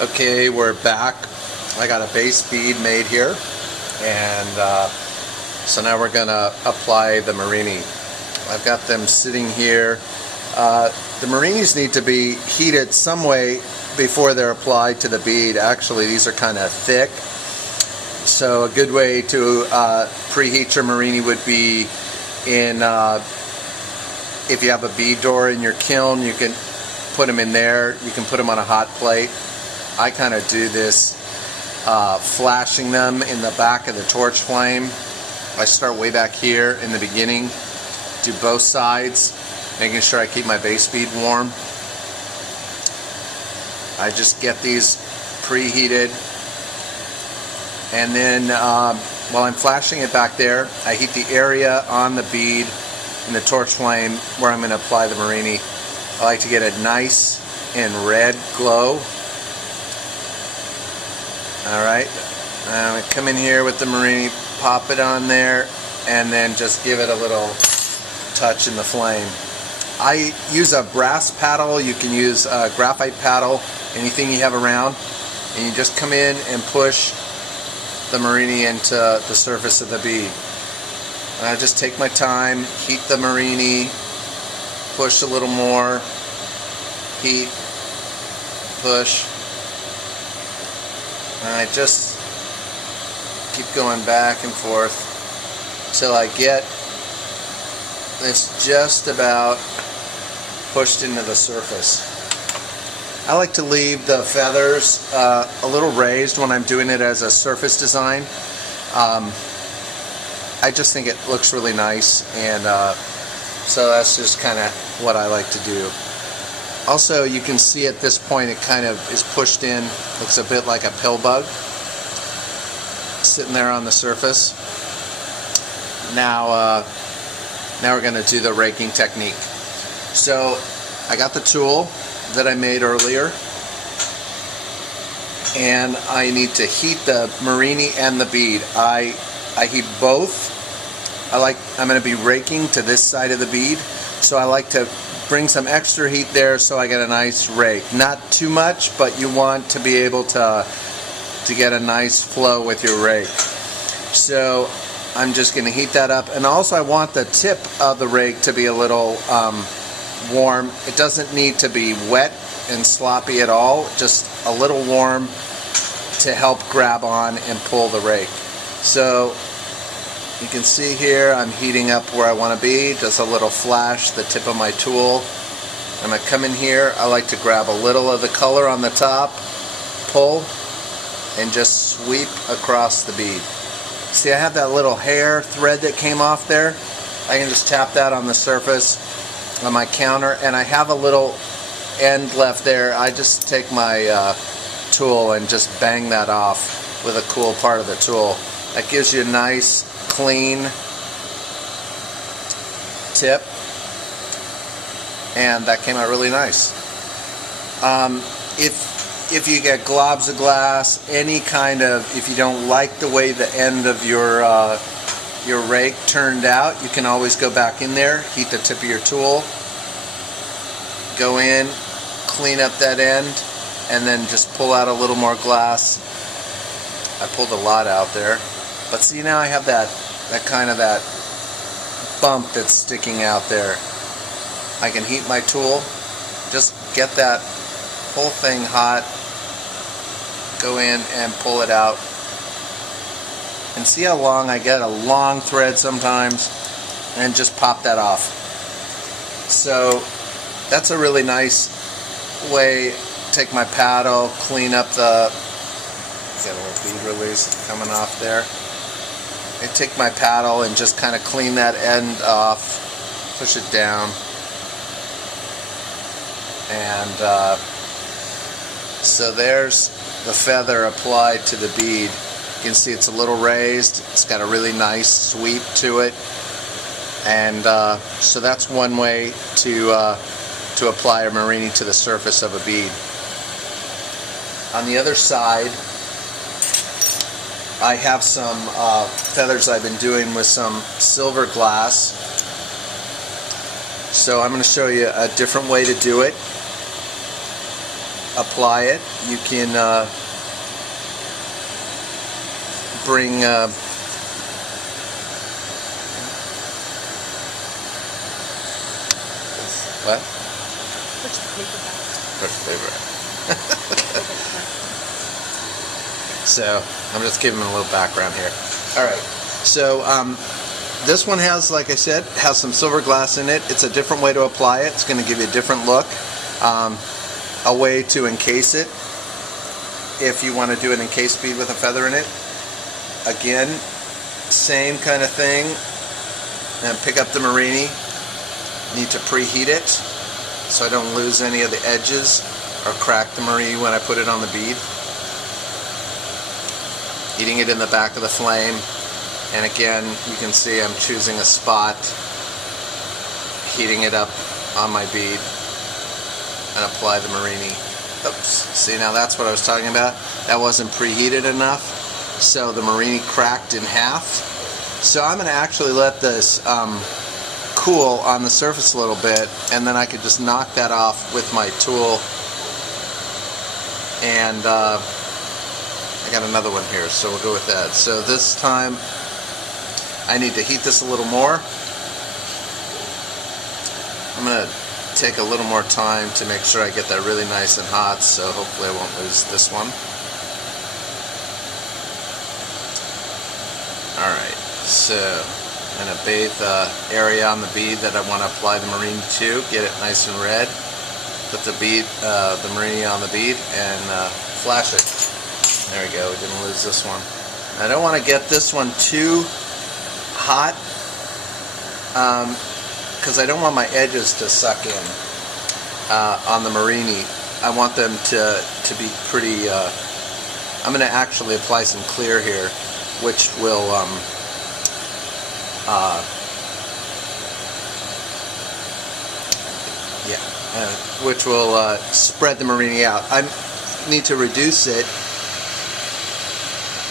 Okay, we're back. I got a base bead made here, and so now we're gonna apply the MURRINI. I've got them sitting here. The MURRINIs need to be heated some way before they're applied to the bead. Actually, these are kind of thick, so a good way to preheat your MURRINI would be in if you have a bead door in your kiln, you can put them in there. You can put them on a hot plate. I kind of do this flashing them in the back of the torch flame. I start way back here in the beginning, do both sides, making sure I keep my base bead warm. I just get these preheated, and then while I'm flashing it back there, I heat the area on the bead in the torch flame where I'm going to apply the MURRINI. I like to get a nice and red glow. Alright, I'm going to come in here with the MURRINI, pop it on there, and then just give it a little touch in the flame. I use a brass paddle. You can use a graphite paddle, anything you have around, and you just come in and push the MURRINI into the surface of the bead. And I just take my time, heat the MURRINI, push a little more, heat, push. And I just keep going back and forth till I get this just about pushed into the surface. I like to leave the feathers a little raised when I'm doing it as a surface design. I just think it looks really nice, and so that's just kind of what I like to do. Also, you can see at this point it kind of is pushed in, looks a bit like a pill bug sitting there on the surface. Now we're going to do the raking technique. So I got the tool that I made earlier, and I need to heat the MURRINI and the bead. I heat both. I'm going to be raking to this side of the bead, so I like to bring some extra heat there so I get a nice rake. Not too much, but you want to be able to get a nice flow with your rake. So I'm just going to heat that up, and also I want the tip of the rake to be a little warm. It doesn't need to be wet and sloppy at all, just a little warm to help grab on and pull the rake. So you can see here I'm heating up where I want to be, just a little flash, the tip of my tool. I'm going to come in here. I like to grab a little of the color on the top, pull, and just sweep across the bead. See, I have that little hair thread that came off there. I can just tap that on the surface on my counter, and I have a little end left there. I just take my tool and just bang that off with a cool part of the tool. That gives you a nice, clean tip, and that came out really nice. If you get globs of glass, any kind of, if you don't like the way the end of your rake turned out, you can always go back in there, heat the tip of your tool, go in, clean up that end, and then just pull out a little more glass. I pulled a lot out there, but see, now I have that kind of that bump that's sticking out there. I can heat my tool, just get that whole thing hot, go in and pull it out, and see how long I get a long thread sometimes, and just pop that off. So that's a really nice way. Take my paddle, clean up the, get a little bead release coming off there. I take my paddle and just kind of clean that end off, push it down, and so there's the feather applied to the bead. You can see it's a little raised. It's got a really nice sweep to it, and so that's one way to apply a MURRINI to the surface of a bead. On the other side, I have some feathers I've been doing with some silver glass. So I'm going to show you a different way to do it. apply it. You can bring what? Push the paper back. Push the paper back. So I'm just giving them a little background here. All right. So this one has, like I said, has some silver glass in it. It's a different way to apply it. It's going to give you a different look. A way to encase it, if you want to do an encased bead with a feather in it. Again, same kind of thing. And pick up the MURRINI. Need to preheat it so I don't lose any of the edges or crack the MURRINI when I put it on the bead. Heating it in the back of the flame, and again you can see I'm choosing a spot, heating it up on my bead, and apply the MURRINI. Oops, see, now that's what I was talking about. That wasn't preheated enough, so the MURRINI cracked in half. So I'm going to actually let this cool on the surface a little bit, and then I could just knock that off with my tool. And I got another one here, so we'll go with that. So this time I need to heat this a little more. I'm going to take a little more time to make sure I get that really nice and hot, so hopefully I won't lose this one. Alright, so I'm going to bathe the area on the bead that I want to apply the MURRINI to, get it nice and red. Put the MURRINI on the bead and flash it. There we go, we didn't lose this one. I don't want to get this one too hot because I don't want my edges to suck in on the MURRINI. I want them to be pretty, I'm going to actually apply some clear here, which will which will spread the MURRINI out. I need to reduce it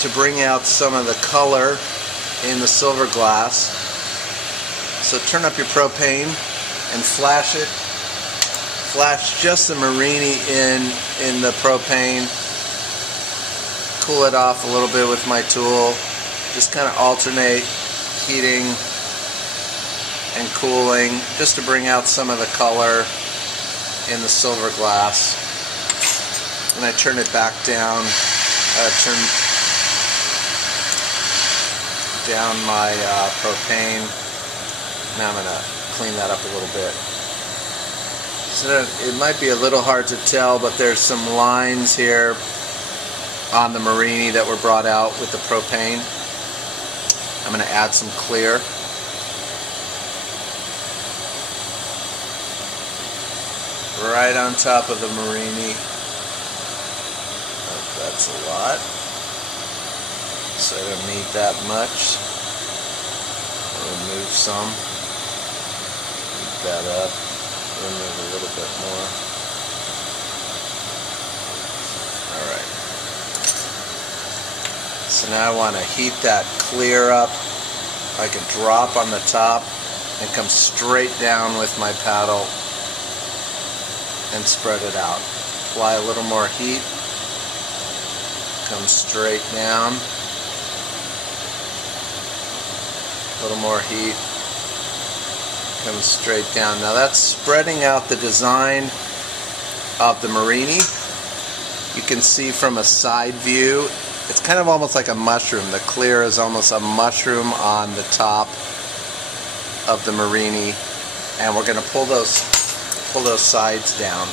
to bring out some of the color in the silver glass. So turn up your propane and flash it. Flash just the MURRINI in the propane. Cool it off a little bit with my tool. Just kind of alternate heating and cooling just to bring out some of the color in the silver glass. And I turn it back down. Turn down my propane. Now I'm going to clean that up a little bit. So it might be a little hard to tell, but there's some lines here on the MURRINI that were brought out with the propane. I'm going to add some clear. Right on top of the MURRINI. Oh, that's a lot. So I don't need that much. I'll remove some. Heat that up. Remove a little bit more. Alright. So now I want to heat that clear up like a drop on the top and come straight down with my paddle and spread it out. Apply a little more heat. Come straight down. A little more heat. Come straight down. Now that's spreading out the design of the MURRINI. You can see from a side view, it's kind of almost like a mushroom. The clear is almost a mushroom on the top of the MURRINI, and we're going to pull those sides down.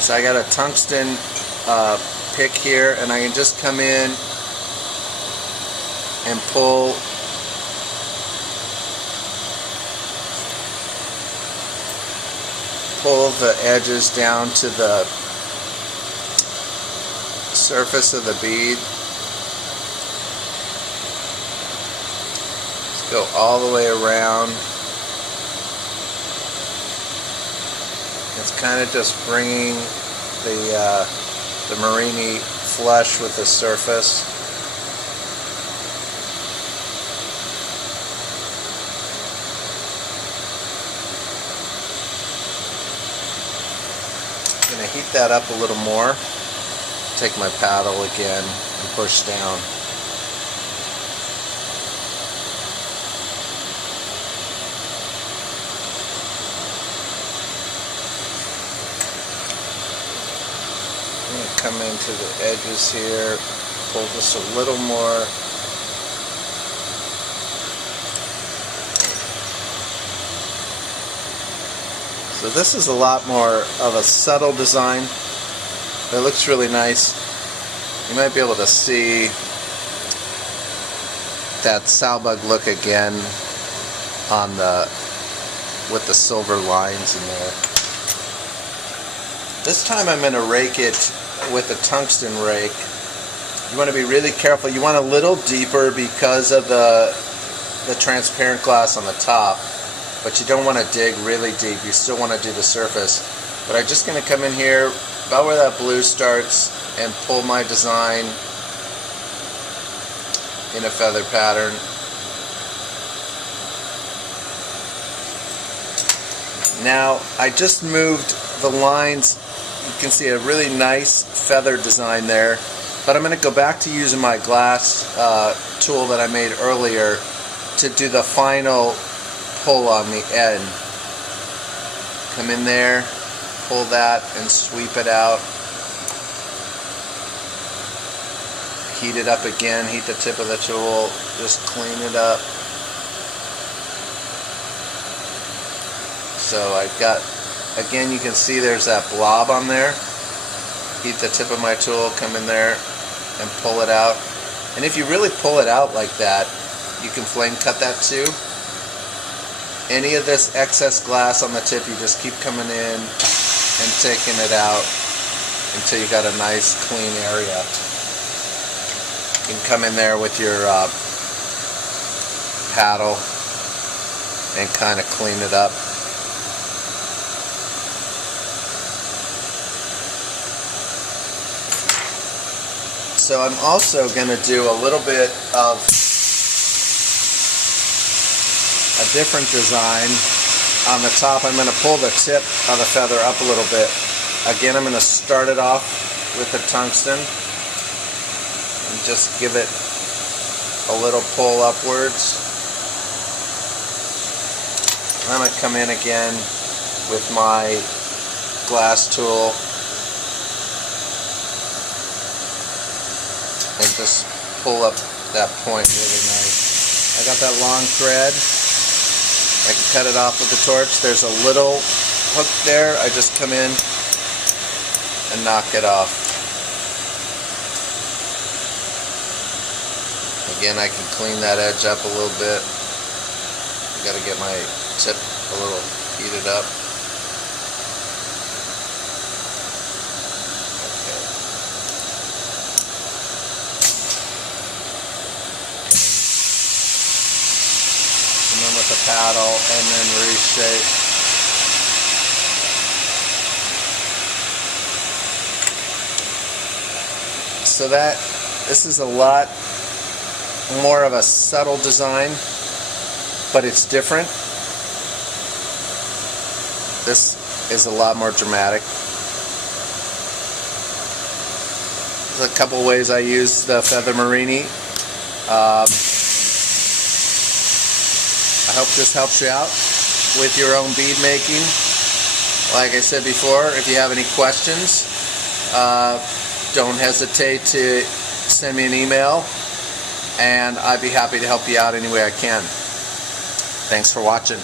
So I got a tungsten pick here, and I can just come in and pull the edges down to the surface of the bead. Let's go all the way around. It's kind of just bringing the MURRINI flush with the surface. I'm going to heat heat that up a little more. Take my paddle again and push down. I'm going to come into the edges here, pull just a little more. So this is a lot more of a subtle design. It looks really nice. You might be able to see that Salbug look again on with the silver lines in there. This time I'm going to rake it with a tungsten rake. You want to be really careful. You want a little deeper because of the transparent glass on the top, but you don't want to dig really deep. You still want to do the surface. But I'm just going to come in here about where that blue starts and pull my design in a feather pattern. Now I just moved the lines. You can see a really nice feather design there, but I'm going to go back to using my glass tool that I made earlier to do the final pull on the end. Come in there, pull that and sweep it out. Heat it up again, heat the tip of the tool, just clean it up. So I've got, again, you can see there's that blob on there. Heat the tip of my tool, come in there and pull it out. And if you really pull it out like that, you can flame cut that too. Any of this excess glass on the tip, you just keep coming in and taking it out until you got a nice clean area. You can come in there with your paddle and kind of clean it up. So I'm also going to do a little bit of a different design. On the top, I'm going to pull the tip of the feather up a little bit. Again, I'm going to start it off with the tungsten and just give it a little pull upwards. And I'm going to come in again with my glass tool and just pull up that point really nice. I got that long thread. I can cut it off with the torch. There's a little hook there. I just come in and knock it off. Again, I can clean that edge up a little bit. Got to get my tip a little heated up. With the paddle and then reshape. So this is a lot more of a subtle design, but it's different. This is a lot more dramatic. There's a couple ways I use the feather MURRINI. I hope this helps you out with your own bead making. Like I said before, if you have any questions, don't hesitate to send me an email, and I'd be happy to help you out any way I can. Thanks for watching.